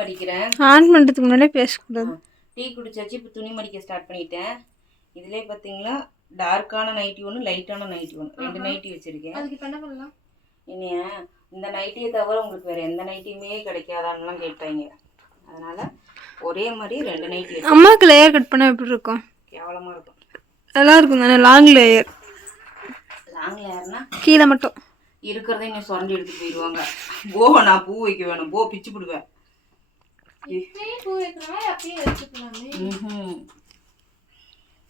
மடிக்கிறேன். On பண்ணுறதுக்கு முன்னாடியே பேசக்கூடாது. டீ குடிச்சாச்சு, இப்போ துணி மடிக்க ஸ்டார்ட் பண்ணிட்டேன். இதிலே பார்த்தீங்களா டார்க்கான நைட்டி ஒன்று, லைட்டான நைட்டி ஒன்று, 2 நைட்டி வச்சுருக்கேன். அதுக்கு இப்போ என்ன பண்ணலாம்? இனியா இந்த நைட்டியை தவிர உங்களுக்கு வேறு எந்த நைட்டியுமே கிடைக்காதான்லாம் கேட்பாங்க. அதனால் ஒரே மாதிரி 2 நைட்டி. அம்மாவுக்கு லேயர் கட் பண்ணால் எப்படி இருக்கும்? கேவலமாக இருக்கும். நல்லா இருக்கும் தானே? Long layer. லாங் லேயர்னா கீழே மட்டும் இருக்கிறத இங்கே சுரண்டி எடுத்துட்டு போயிடுவாங்க. நான் பூ வைக்க வேணும், பிச்சு போடுவேன்.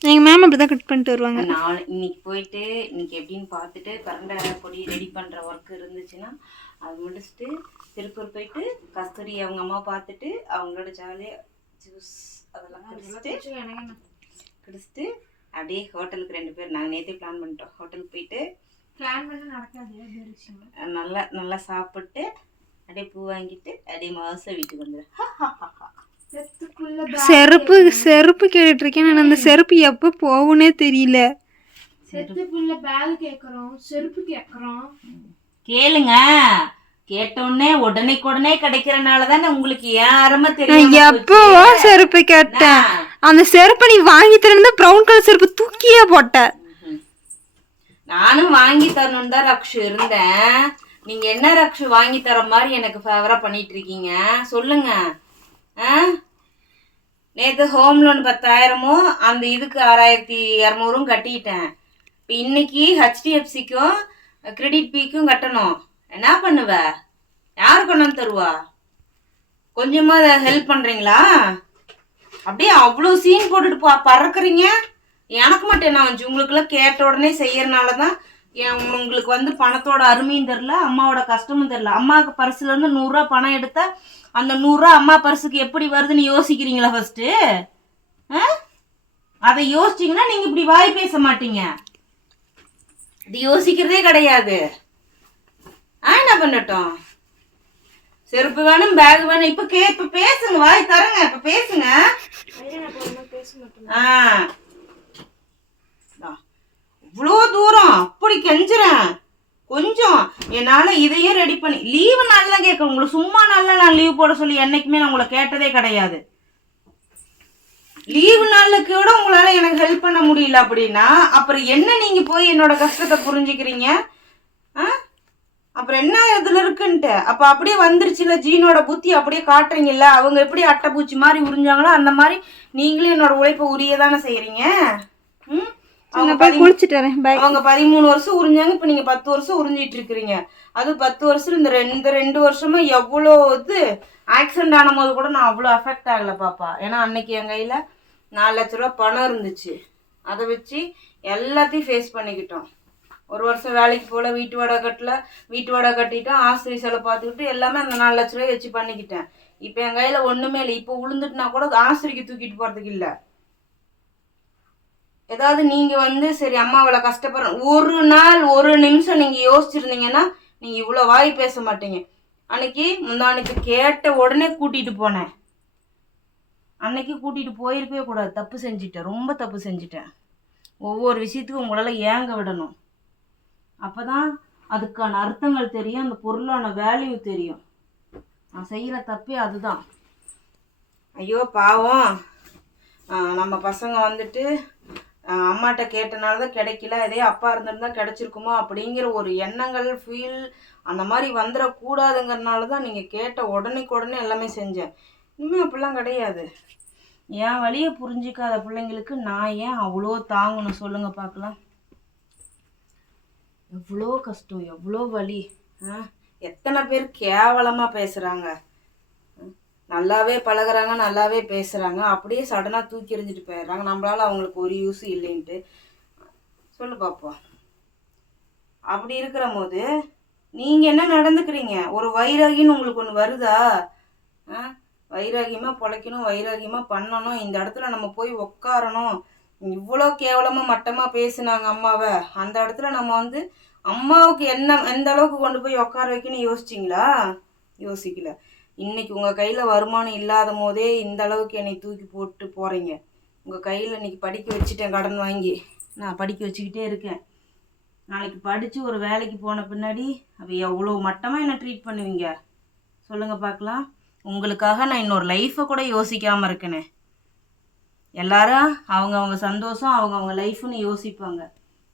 எங்கள் மேம் அப்படி தான் கட் பண்ணிட்டு வருவாங்க. நான் இன்னைக்கு போயிட்டு இன்னைக்கு எப்படின்னு பார்த்துட்டு பரண்டை பொடி ரெடி பண்ணுற ஒர்க் இருந்துச்சுன்னா அது முடிச்சுட்டு திருப்பூர் போயிட்டு கஸ்தூரி அவங்க அம்மா பார்த்துட்டு அவங்களோட ஜாலியாக ஜூஸ் அதெல்லாம் குடிச்சிட்டு அப்படியே ஹோட்டலுக்கு 2 பேர் நாங்கள் நேற்றே பிளான் பண்ணிட்டோம். ஹோட்டலுக்கு போயிட்டு நல்லா சாப்பிட்டு அப்படியே பூ வாங்கிட்டு அப்படியே மாதம் வீட்டுக்கு வந்துடுறேன். செருப்பு கேட்டுட்டு இருக்கேன். நான் அந்த செருப்பு எப்போ போகும்னே தெரியல. கேளுங்க, கேட்டோடனே உடனே கிடைக்கிறனால தானே உங்களுக்கு ஏன் அருமை தெரியும். எப்பவோ செருப்பு கேட்டேன். அந்த செருப்பை நீ வாங்கி தரேன்னு ப்ரௌன் கலர் செருப்பு தூக்கியே போட்ட. நானும் வாங்கி தரணும்னு தான் ரக்ஷு இருந்தேன். நீங்க என்ன ரக்ஷு வாங்கி தர மாதிரி எனக்கு ஃபேவரா பண்ணிட்டு இருக்கீங்க சொல்லுங்க. நேற்று ஹோம் லோன் 10,000 அந்த இதுக்கு 6,200 கட்டிட்டேன். இப்போ இன்னைக்கு HDFCக்கும் கிரெடிட் பிக்கும் கட்டணும். என்ன பண்ணுவ? யார் கொண்டாந்து தருவா? கொஞ்சமாக அதை ஹெல்ப் பண்ணுறீங்களா? அப்படியே அவ்வளோ சீன் போட்டுட்டு பறக்குறீங்க. எனக்கு மட்டும் என்ன வந்துச்சு? உங்களுக்குலாம் கேட்ட உடனே செய்யறதுனால தான் உங்களுக்கு வந்து பணத்தோட அருமையும் தெரில, அம்மாவோட கஷ்டமும் தெரில. அம்மாவுக்கு பர்சுலேருந்து 100 ரூபா பணம் எடுத்தா அந்த 100 ரூபா அம்மா பர்சுக்கு எப்படி வருதுன்னு யோசிக்கிறீங்களா ஃபர்ஸ்ட்டு? அதை யோசிச்சிங்கன்னா நீங்கள் இப்படி வாய் பேச மாட்டீங்க. இது யோசிக்கிறதே கிடையாது. என்ன பண்ணட்டும்? செருப்பு வேணும், பேக் வேணும். இப்போ பேசுங்க, வாய் தரங்க, இப்போ பேசுங்க. இவ்வளோ தூரம் அப்படி கெஞ்சுறேன். கொஞ்சம் என்னால் இதையும் ரெடி பண்ணி லீவு நாள் தான் கேட்குறேன். உங்களுக்கு சும்மா நாளில் நான் லீவ் போட சொல்லி என்றைக்குமே நான் உங்களை கேட்டதே கிடையாது. லீவு நாளில் கூட உங்களால் எனக்கு ஹெல்ப் பண்ண முடியல அப்படின்னா அப்புறம் என்ன நீங்கள் போய் என்னோட கஷ்டத்தை புரிஞ்சுக்கிறீங்க? அப்புறம் என்ன இதில் இருக்குன்ட்டு அப்போ அப்படியே வந்துருச்சுல ஜீனோட புத்தி அப்படியே காட்டுறீங்கல்ல. அவங்க எப்படி அட்டைப்பூச்சி மாதிரி உறிஞ்சாங்களோ அந்த மாதிரி நீங்களும் என்னோட உழைப்பை உரிய தானே செய்கிறீங்க. அவங்க 13 வருஷம் உறிஞ்சாங்க, இப்போ நீங்கள் 10 வருஷம் உறிஞ்சிட்டு இருக்கிறீங்க. அது 10 வருஷம் இந்த 2 வருஷமா எவ்வளோ இது ஆக்சிடென்ட் ஆன போது கூட நான் அவ்வளோ அஃபெக்ட் ஆகலை பாப்பா. ஏன்னா அன்னைக்கு என் கையில் 4 லட்ச ரூபா பணம் இருந்துச்சு. அதை வச்சு எல்லாத்தையும் ஃபேஸ் பண்ணிக்கிட்டோம். 1 வருஷம் வேலைக்கு போகல, வீட்டு வாடகை கட்டிட்டோம், ஆஸ்திரி செலவு பார்த்துக்கிட்டு எல்லாமே அந்த 4 லட்ச ரூபாய் வச்சு பண்ணிக்கிட்டேன். இப்போ என் கையில் ஒன்றுமே இல்லை. இப்போ விழுந்துட்டுனா கூட ஆஸ்திரிக்கு தூக்கிட்டு போகிறதுக்கு இல்லை. ஏதாவது நீங்கள் வந்து சரி அம்மா அவ்வளோ கஷ்டப்படுற ஒரு நாள் 1 நிமிஷம் நீங்கள் யோசிச்சுருந்தீங்கன்னா நீங்கள் இவ்வளோ வாய் பேச மாட்டீங்க. முந்தானைக்கு கேட்ட உடனே கூட்டிகிட்டு போனேன். அன்னைக்கு கூட்டிகிட்டு போயிருக்கவே கூடாது. தப்பு செஞ்சுட்டேன், ரொம்ப தப்பு செஞ்சுட்டேன். ஒவ்வொரு விஷயத்துக்கும் உங்களால் ஏங்க விடணும். அப்போ தான் அதுக்கான அர்த்தங்கள் தெரியும், அந்த பொருளான வேல்யூ தெரியும். நான் செய்கிற தப்பே அதுதான். ஐயோ பாவம், நம்ம பசங்க வந்துட்டு அம்மாட்ட கேட்டனால தான் கிடைக்கல, இதே அப்பா இருந்திருந்தா கிடைச்சிருக்குமோ அப்படிங்கிற ஒரு எண்ணங்கள் ஃபீல் அந்த மாதிரி வந்துடக்கூடாதுங்கிறனால தான் நீங்கள் கேட்ட உடனே எல்லாமே செஞ்சேன். இனிமேல் அப்படிலாம் கிடையாது. என் வழியை புரிஞ்சிக்காத பிள்ளைங்களுக்கு நான் ஏன் அவ்வளோ தாங்கணும் சொல்லுங்கள் பார்க்கலாம். எவ்வளோ கஷ்டம், எவ்வளோ வலி. எத்தனை பேர் கேவலமாக பேசுகிறாங்க. நல்லாவே பழகுறாங்க, நல்லாவே பேசுகிறாங்க, அப்படியே சடனாக தூக்கி எறிஞ்சிட்டு போயிடுறாங்க. நம்மளால அவங்களுக்கு ஒரு யூஸ் இல்லைன்ட்டு சொல்லு பார்ப்போம். அப்படி இருக்கிற போது நீங்கள் என்ன நடந்துக்கிறீங்க? ஒரு வைராகின்னு உங்களுக்கு ஒன்று வருதா? வைராகியமாக பொழைக்கணும், வைராகியமாக பண்ணணும், இந்த இடத்துல நம்ம போய் உட்காரணும். இவ்வளோ கேவலமாக மட்டமாக பேசுனாங்க அம்மாவை. அந்த இடத்துல நம்ம வந்து அம்மாவுக்கு எந்த அளவுக்கு கொண்டு போய் உட்கார வைக்கணும்னு யோசிச்சிங்களா? யோசிக்கல. இன்னைக்கு உங்கள் கையில் வருமானம் இல்லாத போதே இந்த அளவுக்கு என்னை தூக்கி போட்டு போகிறீங்க. உங்கள் கையில் இன்னைக்கு படிக்க வச்சுட்டேன், கடன் வாங்கி நான் படிக்க வச்சுக்கிட்டே இருக்கேன். நாளைக்கு படித்து ஒரு வேலைக்கு போன பின்னாடி அவ எவ்வளோ மட்டமாக என்னை ட்ரீட் பண்ணுவீங்க சொல்லுங்கள் பார்க்கலாம். உங்களுக்காக நான் இன்னொரு லைஃப்பை கூட யோசிக்காமல் இருக்கேனே. எல்லாரும் அவங்க சந்தோஷம் அவங்க லைஃப்னு யோசிப்பாங்க.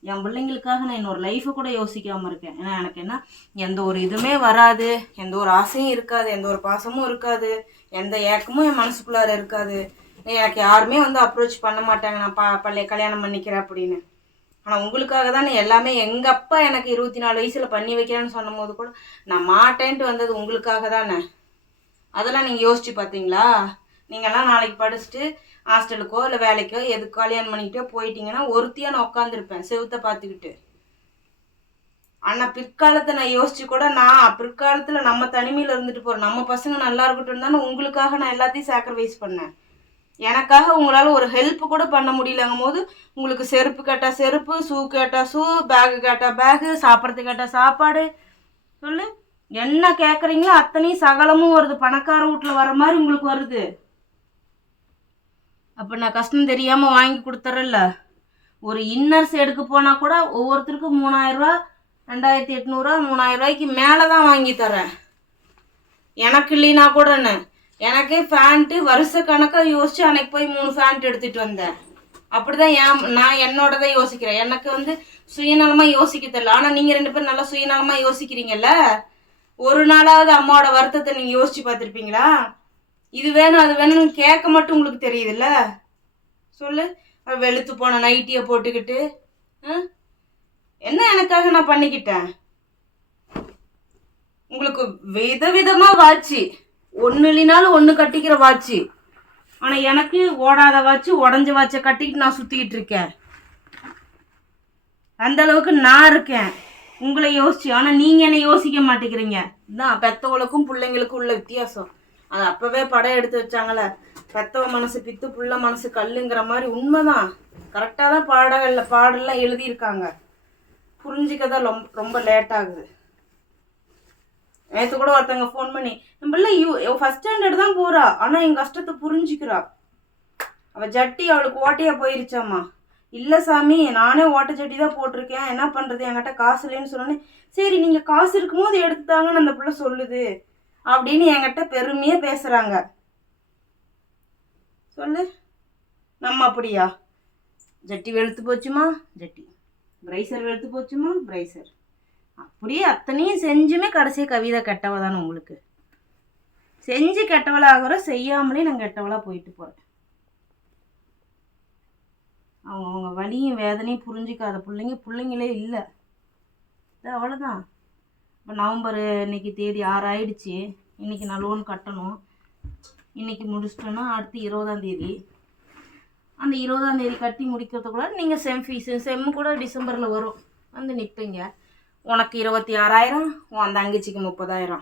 என் பிள்ளைங்களுக்காக நான் இன்னொரு லைஃப்பை கூட யோசிக்காமல் இருக்கேன். ஏன்னா எனக்கு என்ன, எந்த ஒரு இதுவுமே வராது, எந்த ஒரு ஆசையும் இருக்காது, எந்த ஒரு பாசமும் இருக்காது, எந்த ஏக்கமும் என் மனசுக்குள்ளார இருக்காது. எனக்கு யாருமே வந்து அப்ரோச் பண்ண மாட்டாங்க நான் கல்யாணம் பண்ணிக்கிறேன் அப்படின்னு. ஆனால் உங்களுக்காக தான் எல்லாமே. எங்கள் அப்பா எனக்கு 24 வயசில் பண்ணி வைக்கிறேன்னு சொன்னும் போது கூட நான் மாட்டேன்ட்டு வந்தது உங்களுக்காக தானே. அதெல்லாம் நீங்கள் யோசிச்சு பார்த்தீங்களா? நீங்கள்லாம் நாளைக்கு படிச்சுட்டு ஹாஸ்டலுக்கோ இல்லை வேலைக்கோ எதுக்கு கல்யாணம் பண்ணிக்கிட்டே போயிட்டீங்கன்னா ஒருத்தியாக நான் உட்காந்துருப்பேன் செவுத்தை பார்த்துக்கிட்டு. ஆனால் பிற்காலத்தை நான் யோசிச்சு கூட நான் பிற்காலத்தில் நம்ம தனிமையில் இருந்துட்டு போகிறோம், நம்ம பசங்க நல்லா இருக்கட்டும் தானே உங்களுக்காக நான் எல்லாத்தையும் சாக்ரிஃபைஸ் பண்ணேன். எனக்காக உங்களால் ஒரு ஹெல்ப் கூட பண்ண முடியலங்கும் போது உங்களுக்கு செருப்பு கேட்டால் செருப்பு, ஷூ கேட்டால் ஷூ, பேகு கேட்டால் பேகு, சாப்பிட்றதுக்கு கேட்டால் சாப்பாடு, சொல்லு என்ன கேட்குறீங்களோ அத்தனையும் சகலமும் வருது. பணக்கார வீட்டில் வர மாதிரி உங்களுக்கு வருது. அப்போ நான் கஷ்டம் தெரியாமல் வாங்கி கொடுத்துறேன்ல. ஒரு இன்னர்ஸ் எடுக்க போனால் கூட ஒவ்வொருத்தருக்கும் 3000 ரூபா, 2800 ரூபா, 3000 ரூபாய்க்கு மேலே தான் வாங்கி தரேன். எனக்கு இல்லைனா கூடன்னு எனக்கே ஃபேண்ட்டு வருஷ கணக்காக யோசிச்சு அன்னைக்கு போய் 3 ஃபேண்ட் எடுத்துகிட்டு வந்தேன். அப்படி தான் நான் என்னோடதை யோசிக்கிறேன். எனக்கு வந்து சுயநலமாக யோசிக்க தெரியல. ஆனால் நீங்கள் 2 பேரும் நல்லா சுயநலமாக யோசிக்கிறீங்கல்ல. ஒரு நாளாவது அம்மாவோட வருத்தத்தை நீங்கள் யோசிச்சு பார்த்துருப்பீங்களா? இது வேணும் அது வேணும்னு கேட்க மட்டும் உங்களுக்கு தெரியுதுல்ல. சொல்லு, வெளுத்து போன நைட்டியை போட்டுக்கிட்டு என்ன எனக்காக நான் பண்ணிக்கிட்டேன்? உங்களுக்கு விதவிதமாக வாட்சி, ஒன்று இல்லைனாலும் ஒன்று கட்டிக்கிற வாட்சி. ஆனால் எனக்கு ஓடாத வாட்சி, உடஞ்ச வாட்சை கட்டிக்கிட்டு நான் சுற்றிக்கிட்டு இருக்கேன். அந்த அளவுக்கு நான் இருக்கேன் உங்களை யோசிச்சு. ஆனால் நீங்கள் என்னை யோசிக்க மாட்டேங்கிறீங்க. இதுதான் பெத்தவங்களுக்கும் பிள்ளைங்களுக்கும் உள்ள வித்தியாசம். அது அப்போவே படம் எடுத்து வச்சாங்களே, பெத்தவ மனசு பித்து புள்ள மனசு கல்லுங்கிற மாதிரி. உண்மைதான், கரெக்டாக தான் பாடலாம் எழுதியிருக்காங்க. புரிஞ்சிக்க தான் ரொம்ப லேட் ஆகுது. நேற்று கூட ஒருத்தவங்க ஃபோன் பண்ணி, நம்ம பிள்ளை ஃபஸ்ட் ஸ்டாண்டர்ட் தான் போகிறா, ஆனால் என் கஷ்டத்தை புரிஞ்சுக்கிறா. அவள் ஜட்டி அவளுக்கு ஓட்டையாக போயிருச்சாம்மா. இல்லை சாமி, நானே ஓட்டை ஜட்டி தான் போட்டிருக்கேன், என்ன பண்ணுறது, என்கிட்ட காசு இல்லைன்னு சொன்னோன்னே, சரி நீங்கள் காசு இருக்கும்போது எடுத்துட்டாங்கன்னு அந்த பிள்ளை சொல்லுது அப்படின்னு என்கிட்ட பெருமையாக பேசுகிறாங்க. சொல்லு, நம்ம அப்படியா? ஜட்டி வெளுத்து போச்சுமா ஜட்டி, பிரைசர் வெளுத்து போச்சுமா பிரைசர், அப்படியே அத்தனையும் செஞ்சுமே கடைசியாக கவிதை கெட்டவ தானே. உங்களுக்கு செஞ்சு கெட்டவளாகிற, செய்யாமலே நான் கெட்டவளாக போயிட்டு போகிறேன். அவங்க வலியும் வேதனையும் புரிஞ்சிக்காத பிள்ளைங்களே இல்லை. இது அவ்வளோதான். இப்போ நவம்பர் இன்னைக்கு தேதி 6 ஆயிடுச்சு. இன்றைக்கி நான் லோன் கட்டணும். இன்றைக்கி முடிச்சிட்டோன்னா அடுத்து 20ஆம் தேதி. அந்த 20ஆம் தேதி கட்டி முடிக்கிறதுக்குள்ள நீங்கள் செம்மு கூட டிசம்பரில் வரும், வந்து நிற்பீங்க. உனக்கு 26,000, உன் தங்கச்சிக்கு 30,000.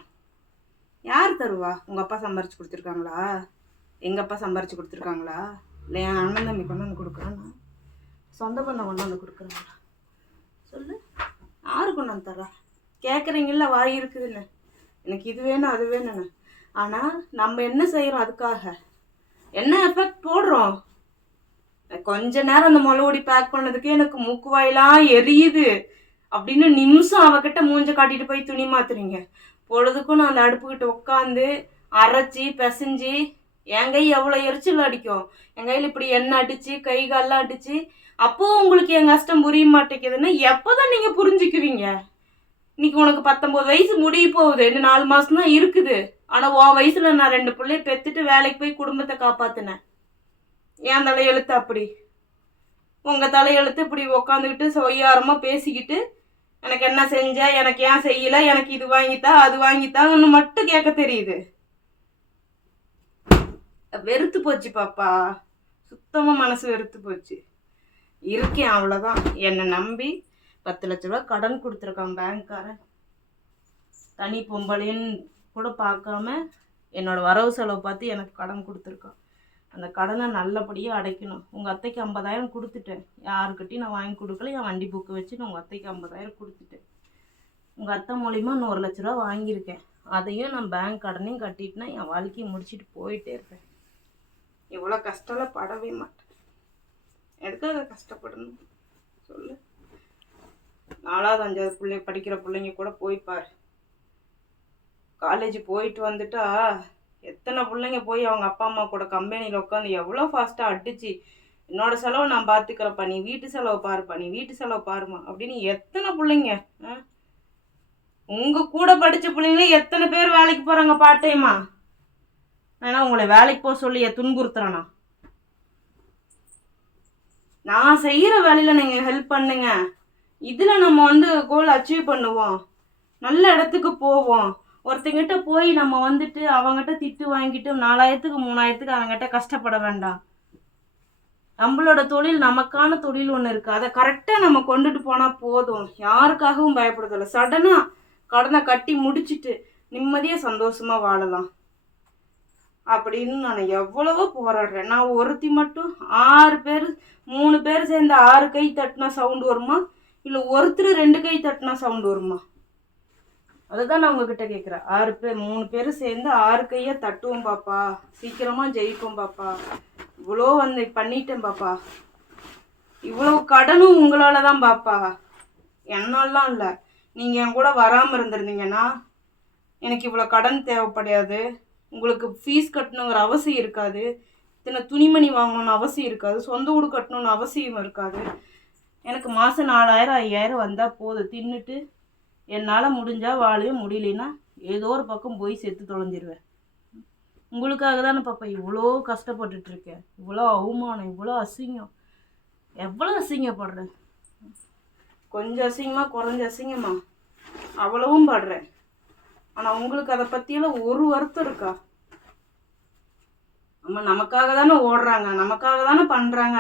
யார் தருவா? உங்கள் அப்பா சம்பாரிச்சு கொடுத்துருக்காங்களா? எங்கள் அப்பா சம்பாரிச்சு கொடுத்துருக்காங்களா? இல்லை என் அண்ணன் தம்பி கொண்டு வந்து கொடுக்குறான்னா? சொந்த பண்ண கொண்டு வந்து கொடுக்குறாங்களா? சொல்லு, யாரு கொண்டு வந்து தரா? கேட்குறீங்கள, வாய் இருக்குதுன்னு, எனக்கு இது வேணும் அது வேணும்னு. ஆனால் நம்ம என்ன செய்கிறோம்? அதுக்காக என்ன எஃபெக்ட் போடுறோம்? கொஞ்ச நேரம் அந்த முளவுடி பேக் பண்ணதுக்கு எனக்கு மூக்கு வாயெல்லாம் எரியுது அப்படின்னு நிமிஷம் அவகிட்ட மூஞ்ச காட்டிட்டு போய் துணி மாத்துறீங்க. பொழுதுக்கும் நான் அந்த அடுப்புக்கிட்ட உட்காந்து அரைச்சி பிசைஞ்சு என் கை எவ்வளோ எரிச்சல் அடிக்கும். என் கையில் இப்படி எண்ணெய் அடிச்சு கை கால்லாம் அடிச்சு. அப்போ உங்களுக்கு என் கஷ்டம் புரிய மாட்டேங்குதுன்னா எப்போதான் நீங்கள் புரிஞ்சுக்குவீங்க? இன்னைக்கு உனக்கு 19 வயசு முடிய போகுது, இன்னும் 4 மாதம் தான் இருக்குது. ஆனால் உன் வயசில் நான் 2 பிள்ளைய பெற்றுட்டு வேலைக்கு போய் குடும்பத்தை காப்பாற்றினேன். என் தலையெழுத்து அப்படி, உங்கள் தலையெழுத்து இப்படி உக்காந்துக்கிட்டு சொய்யாரமாக பேசிக்கிட்டு எனக்கு என்ன செஞ்ச, எனக்கு ஏன் செய்யலை, எனக்கு இது வாங்கித்தா அது வாங்கித்தான்னு மட்டும் கேட்க தெரியுது. வெறுத்து போச்சு பாப்பா, சுத்தமாக மனசு வெறுத்து போச்சு. இருக்கேன் அவ்வளோதான். என்னை நம்பி 10 லட்ச ரூபா கடன் கொடுத்துருக்கான் பேங்க்காரன். தனி பொம்பளைன்னு கூட பார்க்காம என்னோட வரவு செலவு பார்த்து எனக்கு கடன் கொடுத்துருக்கான். அந்த கடனை நல்லபடியாக அடைக்கணும். உங்கள் அத்தைக்கு 50,000 கொடுத்துட்டேன், யாருக்கிட்டையும் நான் வாங்கி கொடுக்கல. என் வண்டி புக்கு வச்சு நான் உங்கள் அத்தைக்கு 50,000 கொடுத்துட்டேன். உங்கள் அத்தை மூலிமா இன்னும் 1 லட்ச ரூபா வாங்கியிருக்கேன். அதையும் நான் பேங்க் கடனையும் கட்டிட்டுனா என் வாழ்க்கையை முடிச்சுட்டு போயிட்டே இருப்பேன். இவ்வளோ கஷ்டம்லாம் படவே மாட்டேன். எதுக்காக கஷ்டப்படணும் சொல்லு? 4வது 5வது படிக்கிற பிள்ளைங்க கூட போய்ப்பார். காலேஜ் போயிட்டு வந்துட்டா எத்தனை பிள்ளைங்க போய் அவங்க அப்பா அம்மா கூட கம்பெனியில் உட்காந்து எவ்வளோ ஃபாஸ்ட்டாக அடிச்சு என்னோட செலவு நான் பார்த்துக்கிறப்பா, நீ வீட்டு செலவு பாருப்பா, நீ வீட்டு செலவு பாருமா அப்படின்னு எத்தனை பிள்ளைங்க. உங்கள் கூட படித்த பிள்ளைங்களே எத்தனை பேர் வேலைக்கு போகிறாங்க பார்ட் டைமா. ஏன்னா உங்களை வேலைக்கு போக சொல்லி துன்புறுத்துறானா? நான் செய்கிற வேலையில் நீங்கள் ஹெல்ப் பண்ணுங்க. இதில் நம்ம கோல் அச்சீவ் பண்ணுவோம், நல்ல இடத்துக்கு போவோம். ஒருத்தங்கிட்ட போய் நம்ம அவங்ககிட்ட திட்டு வாங்கிட்டு 4000க்கு 3000க்கு அவங்ககிட்ட கஷ்டப்பட வேண்டாம். நம்மளோட தொழில் நமக்கான தொழில் ஒன்று இருக்குது, அதை கரெக்டாக நம்ம கொண்டுட்டு போனால் போதும். யாருக்காகவும் பயப்படுறதில்ல. சடனாக கடனை கட்டி முடிச்சுட்டு நிம்மதியாக சந்தோஷமாக வாழலாம் அப்படின்னு நான் எவ்வளவோ போராடுறேன். நான் ஒருத்தி மட்டும் 6 பேர் 3 பேர் சேர்ந்து 6 கை தட்டினா சவுண்டு வருமா, இல்லை ஒருத்தர் 2 கை தட்டினா சவுண்டு வருமா? அதுதான் நான் உங்ககிட்ட கேட்குறேன். 6 பேர் 3 பேர் சேர்ந்து 6 கையை தட்டுவோம் பாப்பா, சீக்கிரமாக ஜெயிப்போம் பாப்பா. இவ்வளோ பண்ணிட்டேன் பாப்பா, இவ்வளோ கடனும் உங்களால் தான் பாப்பா, என்னாலாம் இல்லை. நீங்கள் என் கூட வராமல் இருந்திருந்தீங்கன்னா எனக்கு இவ்வளோ கடன் தேவைப்படாது, உங்களுக்கு ஃபீஸ் கட்டணுங்கிற அவசியம் இருக்காது, இத்தனை துணிமணி வாங்கணும்னு அவசியம் இருக்காது, சொந்த வீடு கட்டணும்னு அவசியம் இருக்காது. எனக்கு மாதம் 4000 5000 வந்தால் போதும், தின்னுட்டு என்னால் முடிஞ்சால் வாழையும், முடியலன்னா ஏதோ ஒரு பக்கம் போய் செத்து தொலைஞ்சிருவேன். உங்களுக்காக தானே பாப்பா இவ்வளோ கஷ்டப்பட்டுட்ருக்கேன், இவ்வளோ அவமானம், இவ்வளோ அசிங்கம், எவ்வளோ அசிங்கப்படுறேன். கொஞ்சம் அசிங்கமாக குறைஞ்ச அசிங்கமா அவ்வளவும் படுறேன். ஆனால் உங்களுக்கு அதை பற்றியெல்லாம் ஒரு வருத்தம் இருக்கா? நமக்காக தானே ஓடுறாங்க, நமக்காக தானே பண்ணுறாங்க.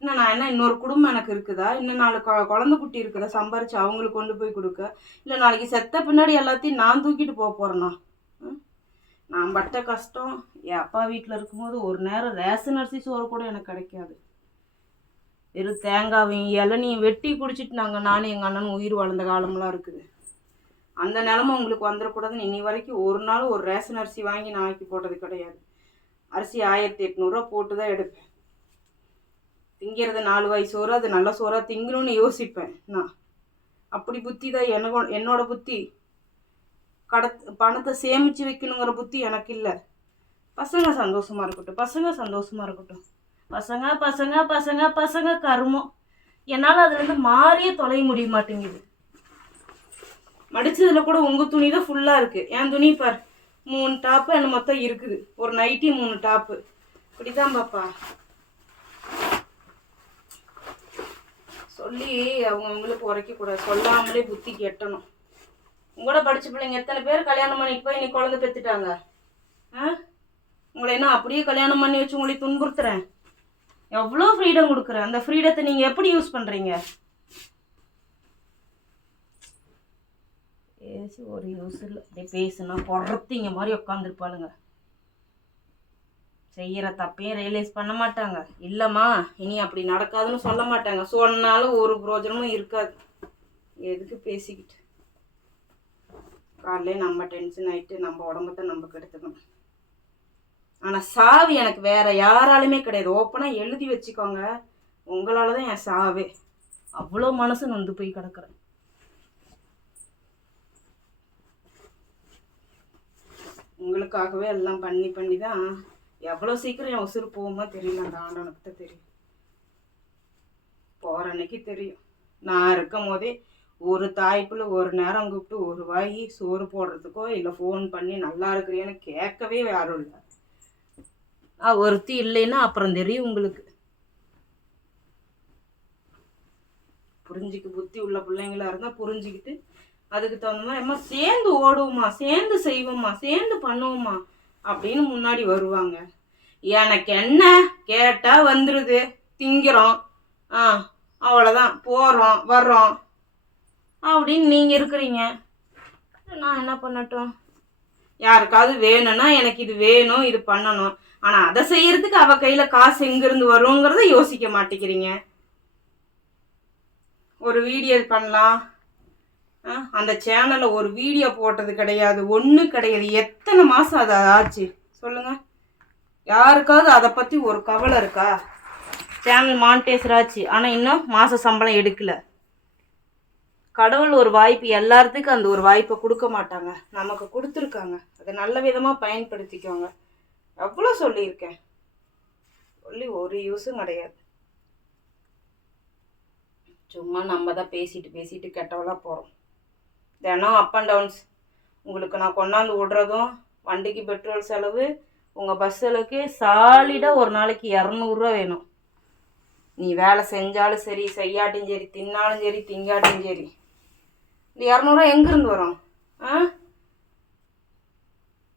இன்னும் நான் இன்னொரு குடும்பம் எனக்கு இருக்குதா, இன்னும் 4 குழந்தை குட்டி இருக்குதா சம்பாரிச்சு அவங்களுக்கு கொண்டு போய் கொடுக்க, இல்லை நாளைக்கு செத்த பின்னாடி எல்லாத்தையும் நான் தூக்கிட்டு போகிறேன்னா? நான் பட்ட கஷ்டம் என் அப்பா வீட்டில் இருக்கும்போது ஒரு நேரம் ரேஷன் அரிசி சோறு கூட எனக்கு கிடைக்காது. வெறும் தேங்காவையும் இளநியும் வெட்டி குடிச்சிட்டு நானும் எங்கள் அண்ணனும் உயிர் வாழ்ந்த காலமெலாம் இருக்குது. அந்த நிலமை உங்களுக்கு வந்துடக்கூடாதுன்னு இன்னி வரைக்கும் ஒரு நாள் ஒரு ரேஷன் அரிசி வாங்கி நான் ஆக்கி போட்டது கிடையாது. அரிசி 1800 போட்டு தான் எடுப்பேன். திங்கிறது 4 வாய் சோறு, அது நல்ல சோறாக திங்கணும்னு யோசிப்பேன் நான். அப்படி புத்தி தான் என்னோட புத்தி. பணத்தை சேமித்து வைக்கணுங்கிற புத்தி எனக்கு இல்லை. பசங்க சந்தோஷமாக இருக்கட்டும், பசங்க சந்தோஷமாக இருக்கட்டும். பசங்க பசங்க பசங்க பசங்க கருமம். என்னால் அதுலேருந்து மாறியே தொலைய முடிய மாட்டேங்குது. மடித்ததில் கூட உங்கள் துணி தான் ஃபுல்லாக இருக்குது. என் துணி பார் 3 டாப்பு என்ன மொத்தம் இருக்குது, ஒரு நைட்டி 3 டாப்பு. இப்படி தான் பாப்பா சொல்லி அவங்களுக்கு உரைக்கக்கூடாது, சொல்லாமலே புத்தி கெட்டணும். உங்களோட படித்த பிள்ளைங்க எத்தனை பேர் கல்யாணம் பண்ணிட்டு போய் இன்னைக்கு குழந்தை பெற்றுட்டாங்க? உங்களை என்ன அப்படியே கல்யாணம் பண்ணி வச்சு உங்களை துன்புறுத்துறேன்? எவ்வளோ ஃப்ரீடம் கொடுக்குறேன், அந்த ஃப்ரீடத்தை நீங்கள் எப்படி யூஸ் பண்ணுறீங்க? பேசி ஒரு யூஸ் இல்லை. அப்படியே பேசுனா பொறத்திங்க மாதிரி உட்காந்துருப்பாளுங்க. செய்கிற தப்பையும் ரியலைஸ் பண்ண மாட்டாங்க. இல்லைம்மா இனி அப்படி நடக்காதுன்னு சொல்ல மாட்டாங்க. சொன்னாலும் ஒரு பிரயோஜனமும் இருக்காது. எதுக்கு பேசிக்கிட்டு காலையிலே நம்ம டென்ஷன் ஆகிட்டு நம்ம உடம்பத்தை நம்ம கெடுத்துக்கணும். ஆனால் சாவு எனக்கு வேற யாராலுமே கிடையாது. ஓப்பனாக எழுதி வச்சுக்கோங்க, உங்களால் தான் என் சாவே. அவ்வளோ மனசு நொந்து போய் கிடக்குறேன். உங்களுக்காகவே எல்லாம் பண்ணி தான் எவ்வளோ சீக்கிரம் என் உசுறு போகுமா தெரியல. அந்த ஆண்டவனுக்கிட்ட தெரியும், போகிற அன்னைக்கு தெரியும். நான் இருக்கும் போதே ஒரு தாய்ப்புல ஒரு நேரம் கூப்பிட்டு ஒரு வாய் சோறு போடுறதுக்கோ இல்லை ஃபோன் பண்ணி நல்லா இருக்கிறேன்னு கேட்கவே யாரும் இல்லை. ஒருத்தி இல்லைன்னா அப்புறம் தெரியும் உங்களுக்கு. புரிஞ்சுக்கு புத்தி உள்ள பிள்ளைங்களா இருந்தால் புரிஞ்சுக்கிட்டு அதுக்கு தகுந்த மாதிரி அம்மா சேர்ந்து ஓடுவோமா, சேர்ந்து செய்வோமா, சேர்ந்து பண்ணுவோமா அப்படின்னு முன்னாடி வருவாங்க. எனக்கு என்ன கேட்டால் வந்துடுது, திங்கிறோம், அவ்வளோதான், போகிறோம் வர்றோம் அப்படின்னு நீங்கள் இருக்கிறீங்க. நான் என்ன பண்ணட்டும்? யாருக்காவது வேணும்னா எனக்கு இது வேணும், இது பண்ணணும். ஆனால் அதை செய்யறதுக்கு அவள் கையில் காசு எங்கேருந்து வருங்கிறத யோசிக்க மாட்டேங்கிறீங்க. ஒரு வீடியோ பண்ணலாம், அந்த சேனலில் ஒரு வீடியோ போட்டது கிடையாது, ஒன்றும் கிடையாது. எத்தனை மாதம் அது ஆச்சு சொல்லுங்கள்? யாருக்காவது அதை பற்றி ஒரு கவலை இருக்கா? சேனல் மானிட்டைசர் ஆச்சு, ஆனால் இன்னும் மாத சம்பளம் எடுக்கலை. கடவுள் ஒரு வாய்ப்பு எல்லாத்துக்கும் அந்த ஒரு வாய்ப்பை கொடுக்க மாட்டாங்க, நமக்கு கொடுத்துருக்காங்க. அதை நல்ல விதமாக பயன்படுத்திக்கோங்க. எவ்வளோ சொல்லியிருக்கேன், சொல்லி ஒரு யூஸும் கிடையாது. சும்மா நம்ம தான் பேசிட்டு கெட்டவளாக போகிறோம். தினம் அப் அண்ட் டவுன்ஸ். உங்களுக்கு நான் கொண்டாந்து விடுறதும் வண்டிக்கு பெட்ரோல் செலவு, உங்கள் பஸ் செலவுக்கு சாலிடாக ஒரு நாளைக்கு 200 வேணும். நீ வேலை செஞ்சாலும் சரி, செய்யாட்டியும் சரி, தின்னாலும் சரி, திங்காட்டியும் சரி, இந்த 200 எங்கேருந்து வரும்?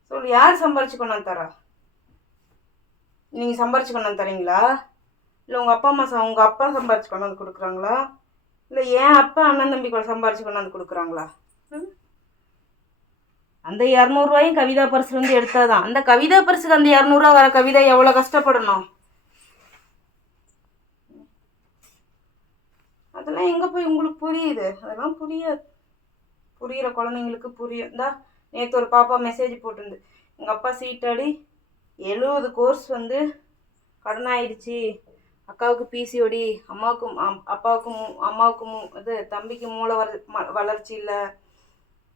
சொல்லு, யார் சம்பாரிச்சு கொண்டாந்து தரா? நீங்கள் சம்பாரிச்சு கொண்டாந்து தரீங்களா? இல்லை உங்கள் அப்பா அம்மா உங்கள் அப்பா சம்பாரிச்சு கொண்டாந்து கொடுக்குறாங்களா? இல்லை ஏன் அப்பா அண்ணன் தம்பி கூட சம்பாரிச்சு கொண்டாந்து கொடுக்குறாங்களா? அந்த 200 கவிதா பரிசுலேருந்து எடுத்தாதான். அந்த கவிதா பரிசுக்கு அந்த 200 வர கவிதா எவ்வளோ கஷ்டப்படணும்? அதெல்லாம் எங்கே போய் உங்களுக்கு புரியுது? அதெல்லாம் புரியாது. புரிகிற குழந்தைங்களுக்கு புரியும். இந்தா நேற்று ஒரு பாப்பா மெசேஜ் போட்டிருந்து, எங்கள் அப்பா சீட்டாடி 70 கோர்ஸ் வந்து கடனாயிடுச்சு, அக்காவுக்கு பிசிஓடி, அம்மாவுக்கும் அப்பாவுக்கும் அம்மாவுக்கும் இது தம்பிக்கு மூளை வளர்ச்சி இல்லை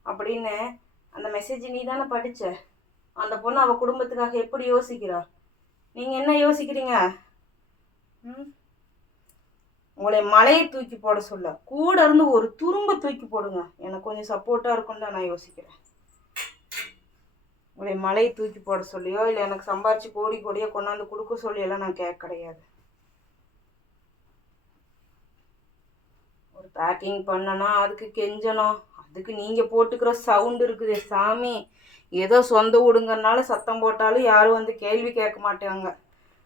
அப்படின்னு. அந்த மெசேஜ் நீ தானே படித்த. அந்த பொண்ணு அவள் குடும்பத்துக்காக எப்படி யோசிக்கிறா? நீங்கள் என்ன யோசிக்கிறீங்க? உங்களை மலையை தூக்கி போட சொல்ல, கூட இருந்து ஒரு துரும்ப தூக்கி போடுங்க, எனக்கு கொஞ்சம் சப்போர்ட்டாக இருக்கும்னு தான் நான் யோசிக்கிறேன். உங்களை மலையை தூக்கி போட சொல்லியோ இல்லை எனக்கு சம்பாரிச்சு கோடி கோடியாக கொண்டாந்து கொடுக்க சொல்லியெல்லாம் நான் கேட்க கிடையாது. ஒரு பேக்கிங் பண்ணனா அதுக்கு கெஞ்சணும், அதுக்கு நீங்கள் போட்டுக்கிற சவுண்டு இருக்குது சாமி. ஏதோ சொந்த வீடுங்கிறனால சத்தம் போட்டாலும் யாரும் வந்து கேள்வி கேட்க மாட்டாங்க.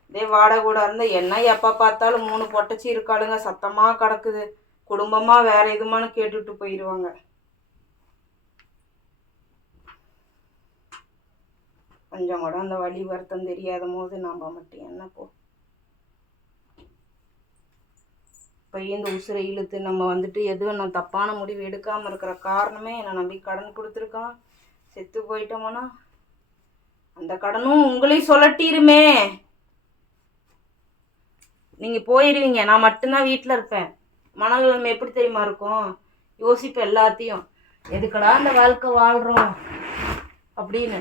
இதே வாடகை கூட இருந்தால் என்ன எப்போ பார்த்தாலும் 3 பொட்டச்சி இருக்காளுங்க, சத்தமாக கிடக்குது, குடும்பமாக வேறு எதுமானு கேட்டுட்டு போயிடுவாங்க. கொஞ்சம் கூட அந்த வலி வருத்தம் தெரியாத போது நம்ப மாட்டேன். என்ன போ போய் இந்த உசுரை இழுத்து நம்ம வந்துட்டு எதுவும் நான் தப்பான முடிவு எடுக்காமல் இருக்கிற காரணமே என்னை நம்பி கடன் கொடுத்துருக்கான். செத்து போயிட்டோம்னா அந்த கடனும் உங்களையும் சொல்லட்டிருமே. நீங்கள் போயிடுவீங்க, நான் மட்டும்தான் வீட்டில் இருப்பேன். மனநிலைமை எப்படி தெரியுமா இருக்கும்? யோசிப்பேன் எல்லாத்தையும், எதுக்கடா அந்த வாழ்க்கை வாழ்கிறோம் அப்படின்னு.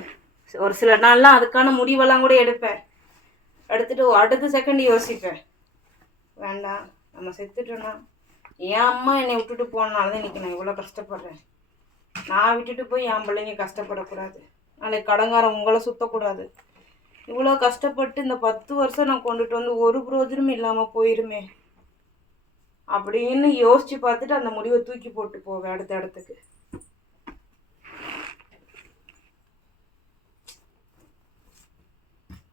ஒரு சில நாள்லாம் அதுக்கான முடிவெல்லாம் கூட எடுப்பேன். எடுத்துட்டு அடுத்த செகண்ட் யோசிப்பேன், வேண்டாம் நம்ம செத்துட்டோன்னா என் அம்மா என்னை விட்டுட்டு போனால தான் இன்றைக்கி நான் இவ்வளோ கஷ்டப்படுறேன். நான் விட்டுட்டு போய் என் பிள்ளைங்க கஷ்டப்படக்கூடாது, நாளைக்கு கடங்காரம் உங்களை சுற்றக்கூடாது. இவ்வளோ கஷ்டப்பட்டு இந்த 10 வருஷம் நான் கொண்டுட்டு வந்து ஒரு பிரோஜனமும் இல்லாமல் போயிருமே அப்படின்னு யோசித்து பார்த்துட்டு அந்த முடிவை தூக்கி போட்டு போவேன் அடுத்த இடத்துக்கு.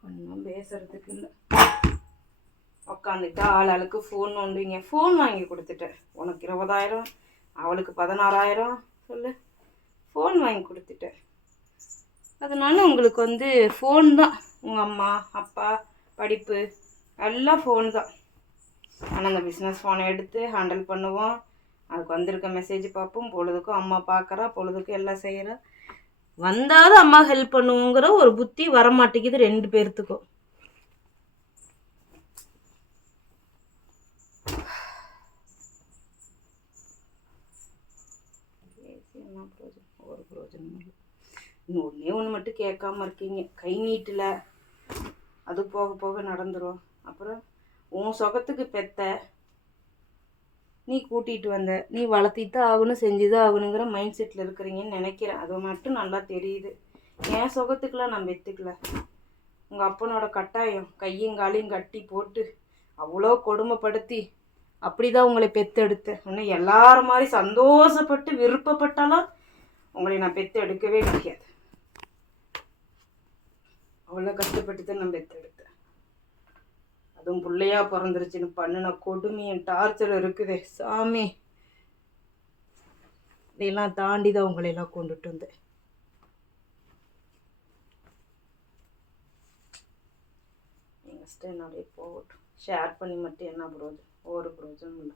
ஒன்றும் பேசுறதுக்கு இல்லை. உட்காந்துட்டு ஆளுக்கு ஃபோன் நோண்டுவீங்க. ஃபோன் வாங்கி கொடுத்துட்டேன், உனக்கு 20,000 அவளுக்கு 16,000 சொல்லு, ஃபோன் வாங்கி கொடுத்துட்டேன். அதனால உங்களுக்கு வந்து ஃபோன் தான். உங்கள் அம்மா அப்பா படிப்பு எல்லாம் ஃபோன் தான். ஆனால் அந்த பிஸ்னஸ் ஃபோனை எடுத்து ஹேண்டில் பண்ணுவோம். அதுக்கு வந்திருக்க மெசேஜ் பார்ப்போம், பொழுதுக்கும் அம்மா பார்க்குறா, பொழுதுக்கும் எல்லாம் செய்கிறா. வந்தாலும் அம்மா ஹெல்ப் பண்ணுவோங்கிற ஒரு புத்தி வரமாட்டேங்குது 2 பேர்த்துக்கும். ஒரு பிரோஜனமும் இல்லை. இன்னும் ஒன்று மட்டும் கேட்காம இருக்கீங்க, கை நீட்டில் அது போக போக நடந்துடும். அப்புறம் உன் சொகத்துக்கு பெத்த நீ கூட்டிகிட்டு வந்த, நீ வளர்த்தித்தான் ஆகணும், செஞ்சுதான் ஆகணுங்கிற மைண்ட் செட்டில் இருக்கிறீங்கன்னு நினைக்கிறேன். அது மட்டும் நல்லா தெரியுது. என் சொகத்துக்கெலாம் நான் பெற்றுக்கல. உங்கள் அப்பனோட கட்டாயம் கையும் காலையும் கட்டி போட்டு அவ்வளோ கொடுமைப்படுத்தி அப்படி தான் உங்களை பெற்றெடுத்தேன். இன்னும் எல்லாரும் மாதிரி சந்தோஷப்பட்டு விருப்பப்பட்டாலும் உங்களை நான் பெற்று எடுக்கவே முடியாது. அவ்வளோ கஷ்டப்பட்டு தான் நான் பெற்றெடுத்தேன். அதுவும் பிள்ளையா பிறந்துருச்சுன்னு பண்ணின கொடுமையும் டார்ச்சர் இருக்குதே சாமி. இதையெல்லாம் தாண்டி தான் உங்களையெல்லாம் கொண்டுட்டு வந்தேன். எங்கள் என்னோடய போகட்டும். ஷேர் பண்ணி மட்டும் என்ன பிரோஜனம்? ஒரு பிரோஜனம் இல்லை.